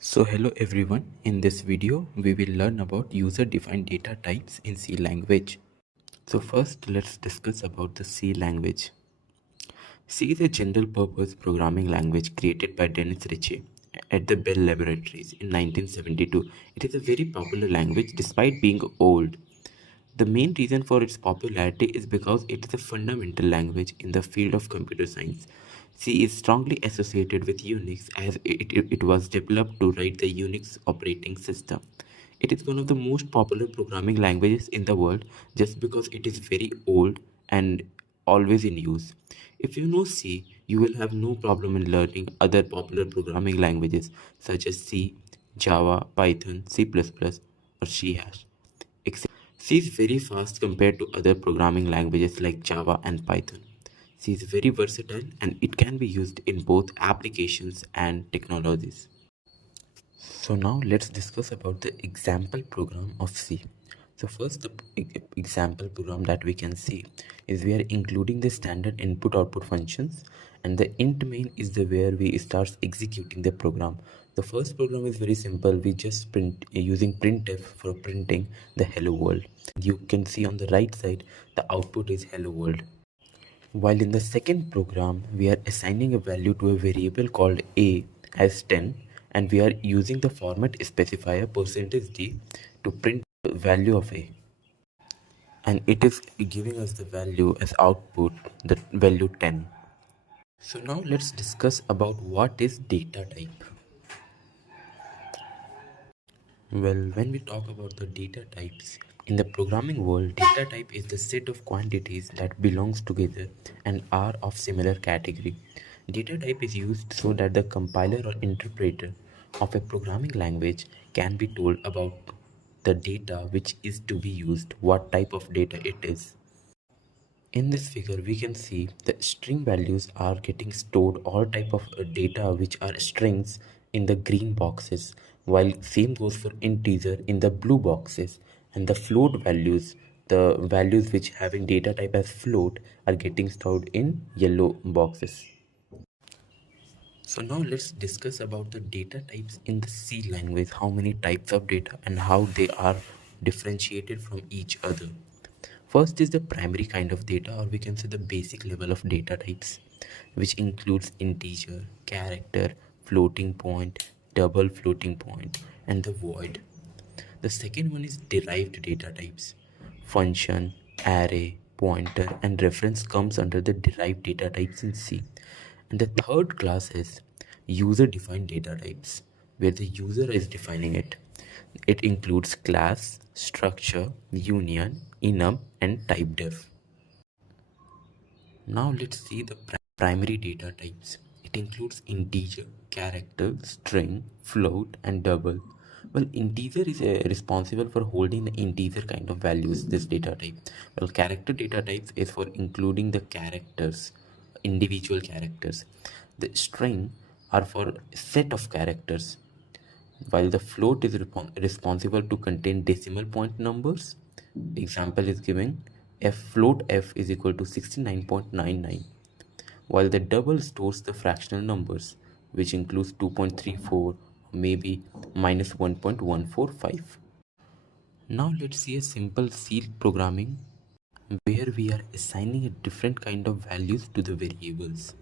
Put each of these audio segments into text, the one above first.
So hello everyone, in this video we will learn about user-defined data types in C language. So first let's discuss about the C language. C is a general purpose programming language created by Dennis Ritchie at the Bell Laboratories in 1972. It is a very popular language despite being old. The main reason for its popularity is because it is a fundamental language in the field of computer science. C is strongly associated with Unix as it was developed to write the Unix operating system. It is one of the most popular programming languages in the world just because it is very old and always in use. If you know C, you will have no problem in learning other popular programming languages such as C, Java, Python, C++, or C hash. C is very fast compared to other programming languages like Java and Python. C is very versatile and it can be used in both applications and technologies. So now let's discuss about the example program of C. So first the example program that we can see is we are including the standard input output functions, and the int main is the where we start executing the program. The first program is very simple. We just print using printf for printing the hello world. You can see on the right side the output is hello world. While in the second program, we are assigning a value to a variable called a as 10, and we are using the format specifier %d to print the value of a. And it is giving us the value as output, the value 10. So now let's discuss about what is data type. Well, when we talk about the data types, in the programming world, data type is the set of quantities that belongs together and are of similar category. Data type is used so that the compiler or interpreter of a programming language can be told about the data which is to be used, what type of data it is. In this figure, we can see the string values are getting stored all type of data which are strings in the green boxes, while same goes for integer in the blue boxes, and the float values, the values which having data type as float, are getting stored in yellow boxes. So now let's discuss about the data types in the C language, how many types of data and how they are differentiated from each other. First is the primary kind of data, or we can say the basic level of data types, which includes integer, character, floating point, double floating point, and the void. The second one is derived data types. Function, array, pointer, and reference comes under the derived data types in C. And the third class is user defined data types, where the user is defining it. It includes class, structure, union, enum, and typedef. Now let's see the primary data types. It includes integer, character, string, float, and double. Well, integer is responsible for holding the integer kind of values, this data type. Well, character data types is for including the characters, individual characters. The string are for set of characters, while the float is responsible to contain decimal point numbers. Example is given, f float f is equal to 69.99, while the double stores the fractional numbers, which includes 2.34, maybe minus 1.145. Now let's see a simple C programming where we are assigning a different kind of values to the variables.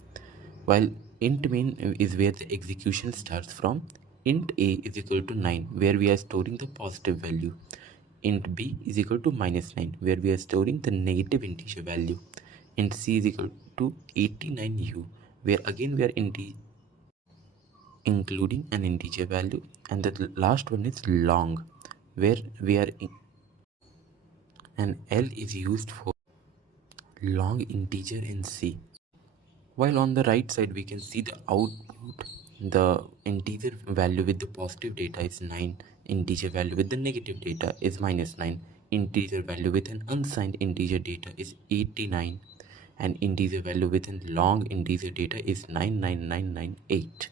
While int main is where the execution starts from, int a is equal to 9, where we are storing the positive value. Int b is equal to minus 9, where we are storing the negative integer value. Int c is equal to 89u, where again we are including an integer value. And the last one is long, where we are and L is used for long integer in C. While on the right side we can see the output, the integer value with the positive data is 9, integer value with the negative data is minus 9, integer value with an unsigned integer data is 89, and integer value with a long integer data is 99998.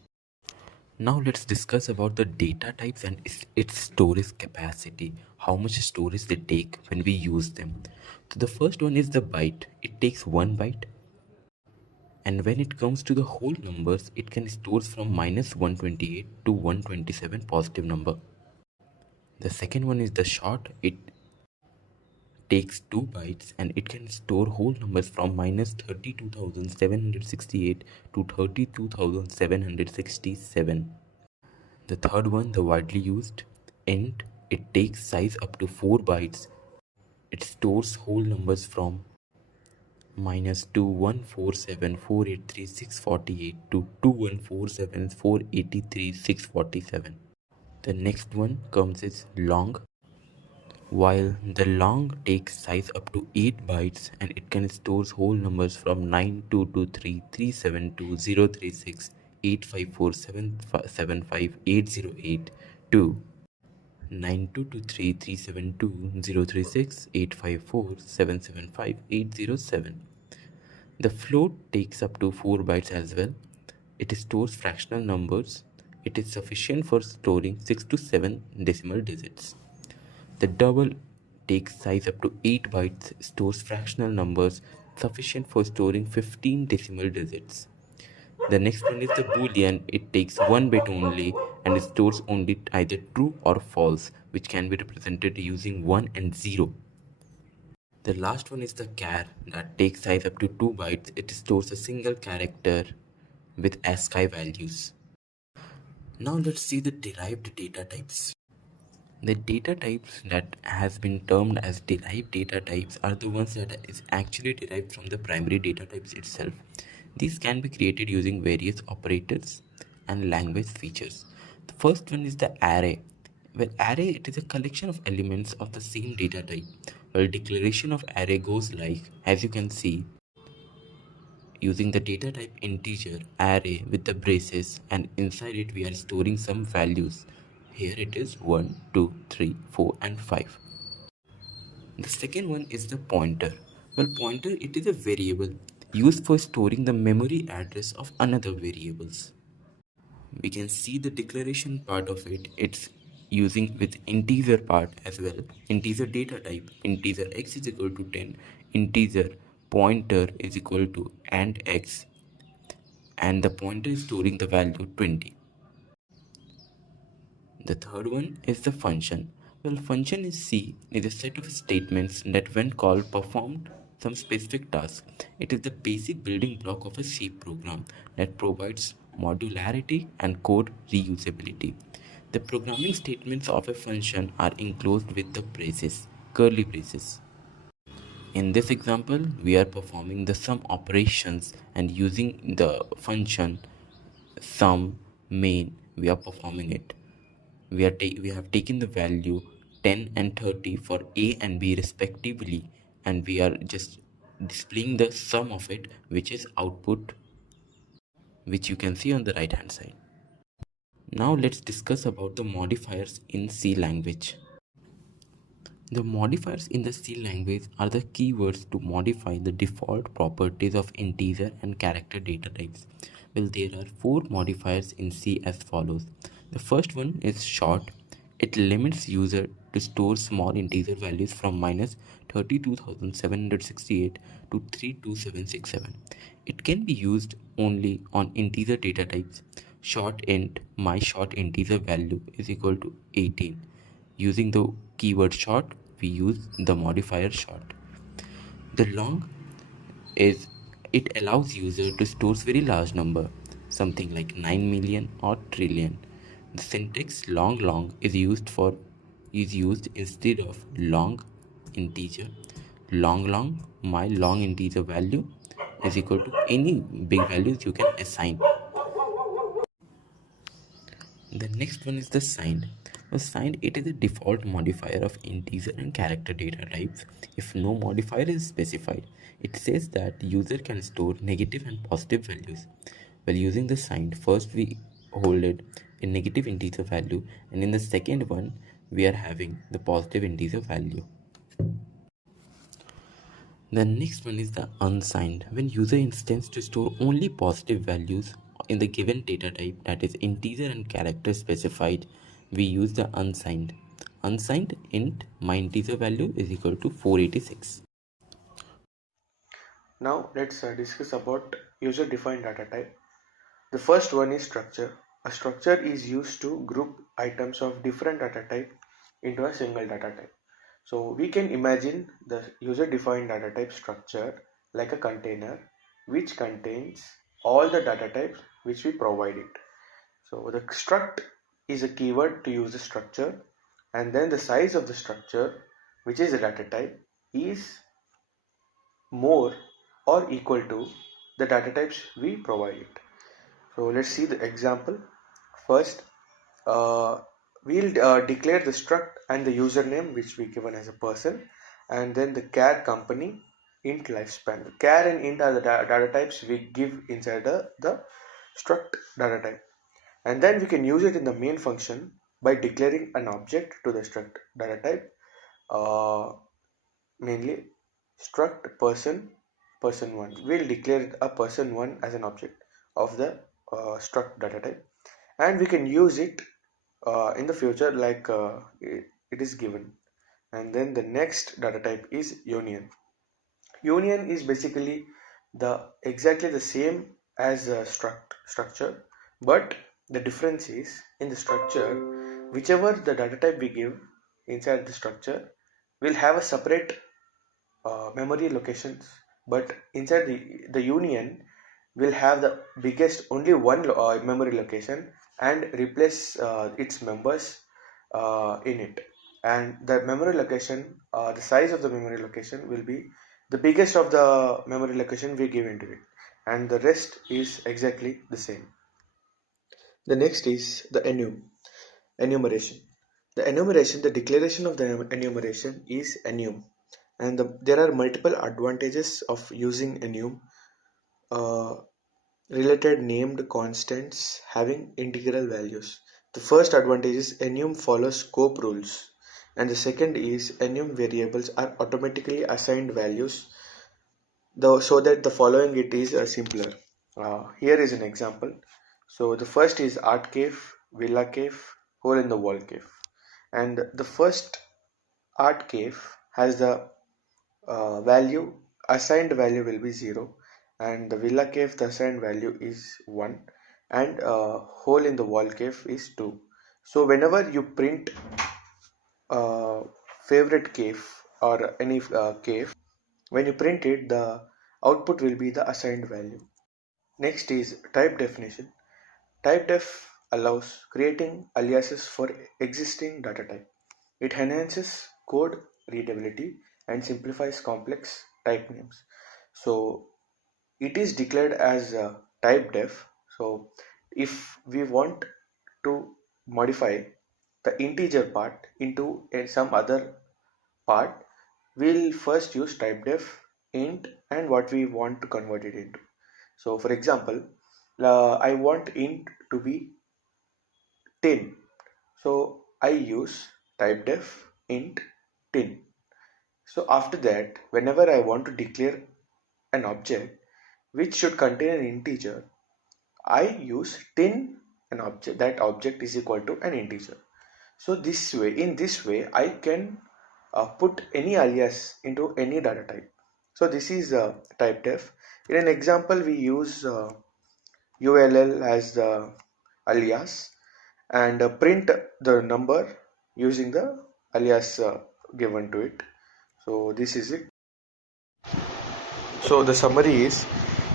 Now let's discuss about the data types and its storage capacity, how much storage they take when we use them. So the first one is the byte. It takes 1 byte. And when it comes to the whole numbers, it can store from minus 128 to 127 positive number. The second one is the short. It takes 2 bytes and it can store whole numbers from minus 32,768 to 32,767. The third one, the widely used int, it takes size up to 4 bytes. It stores whole numbers from minus 2147,483,648 to 2147,483,647. The next one comes is long. While the long takes size up to 8 bytes and it can store whole numbers from 9223, 372, 036, 854, 775, 808 to 9223, 372, 036, 854, 775, 807. The float takes up to 4 bytes as well. It stores fractional numbers. It is sufficient for storing 6 to 7 decimal digits. The double takes size up to 8 bytes, stores fractional numbers sufficient for storing 15 decimal digits. The next one is the boolean. It takes 1 bit only and stores only either true or false, which can be represented using 1 and 0. The last one is the char that takes size up to 2 bytes. It stores a single character with ASCII values. Now let's see the derived data types. The data types that has been termed as derived data types are the ones that is actually derived from the primary data types itself. These can be created using various operators and language features. The first one is the array. Well, array, it is a collection of elements of the same data type. Well, declaration of array goes like, as you can see, using the data type integer array with the braces, and inside it we are storing some values. Here it is 1, 2, 3, 4 and 5. The second one is the pointer. Well, pointer, it is a variable used for storing the memory address of another variables. We can see the declaration part of it. It's using with integer part as well. Integer data type, integer x is equal to 10, integer pointer is equal to and x, and the pointer is storing the value 20. The third one is the function. Well, function is C, is a set of statements that when called perform some specific task. It is the basic building block of a C program that provides modularity and code reusability. The programming statements of a function are enclosed with the braces, curly braces. In this example, we are performing the sum operations and using the function sum main, we are performing it. We have taken the value 10 and 30 for A and B respectively, and we are just displaying the sum of it, which is output, which you can see on the right hand side. Now let's discuss about the modifiers in C language. The modifiers in the C language are the keywords to modify the default properties of integer and character data types. Well, there are 4 modifiers in C as follows. The first one is short. It limits user to store small integer values from minus 32,768 to 32767. It can be used only on integer data types. Short int, my short integer value is equal to 18. Using the keyword short, we use the modifier short. The long is, it allows user to store very large number, something like 9 million or trillion. The syntax long is used instead of long integer. Long, my long integer value is equal to any big values you can assign. The next one is the signed. Well, signed, it is a default modifier of integer and character data types if no modifier is specified. It says that user can store negative and positive values. Well, using the signed, first we hold it a negative integer value, and in the second one we are having the positive integer value. The next one is the unsigned. When user intends to store only positive values in the given data type, that is integer and character specified, we use the unsigned. Unsigned int, my integer value is equal to 486. Now let's discuss about user-defined data type. The first one is structure. A structure is used to group items of different data type into a single data type. So we can imagine the user-defined data type structure like a container which contains all the data types which we provide it. So the struct is a keyword to use the structure, and then the size of the structure, which is a data type, is more or equal to the data types we provide it. So let's see the example. First, we'll declare the struct and the username which we given as a person, and then the char company int lifespan. Char and int are the data types we give inside the struct data type, and then we can use it in the main function by declaring an object to the struct data type, mainly struct person1. We'll declare a person1 as an object of the struct data type, and we can use it in the future like it is given. And then the next data type is union. Union is basically exactly the same as a structure, but the difference is in the structure, whichever the data type we give inside the structure will have a separate memory locations, but inside the union will have the biggest only one memory location and replace its members in it, and the memory location, the size of the memory location will be the biggest of the memory location we give into it, and the rest is exactly the same. The next is the enumeration. The declaration of the enumeration is enum, and there are multiple advantages of using enum. uh, Related named constants having integral values. The first advantage is enum follows scope rules, and the second is enum variables are automatically assigned values, though, so that the following it is simpler. Here is an example. So the first is art cave, villa cave, hole in the wall cave, and the first art cave has the value assigned value will be 0, and the villa cave the assigned value is 1, and hole in the wall cave is 2. So whenever you print uh, favorite cave or any cave, when you print it, the output will be the assigned value. Next is type definition. Type def allows creating aliases for existing data type. It enhances code readability and simplifies complex type names. So it is declared as a type def. So if we want to modify the integer part into some other part, we'll first use type def int and what we want to convert it into. So for example, I want int to be 10. So I use type def int 10. So after that, whenever I want to declare an object which should contain an integer, I use 10 an object, that object is equal to an integer. So in this way, I can put any alias into any data type. So this is type def. In an example, we use ULL as the alias, and print the number using the alias given to it. So this is it. So the summary is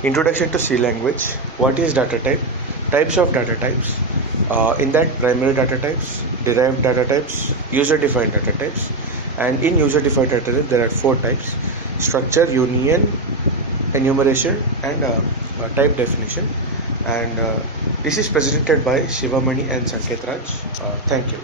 introduction to C language, what is data type, types of data types, in that primary data types, derived data types, user defined data types, and in user defined data type there are 4 types: structure, union, enumeration, and type definition. And this is presented by Shivamani and Sanket Raj. Thank you.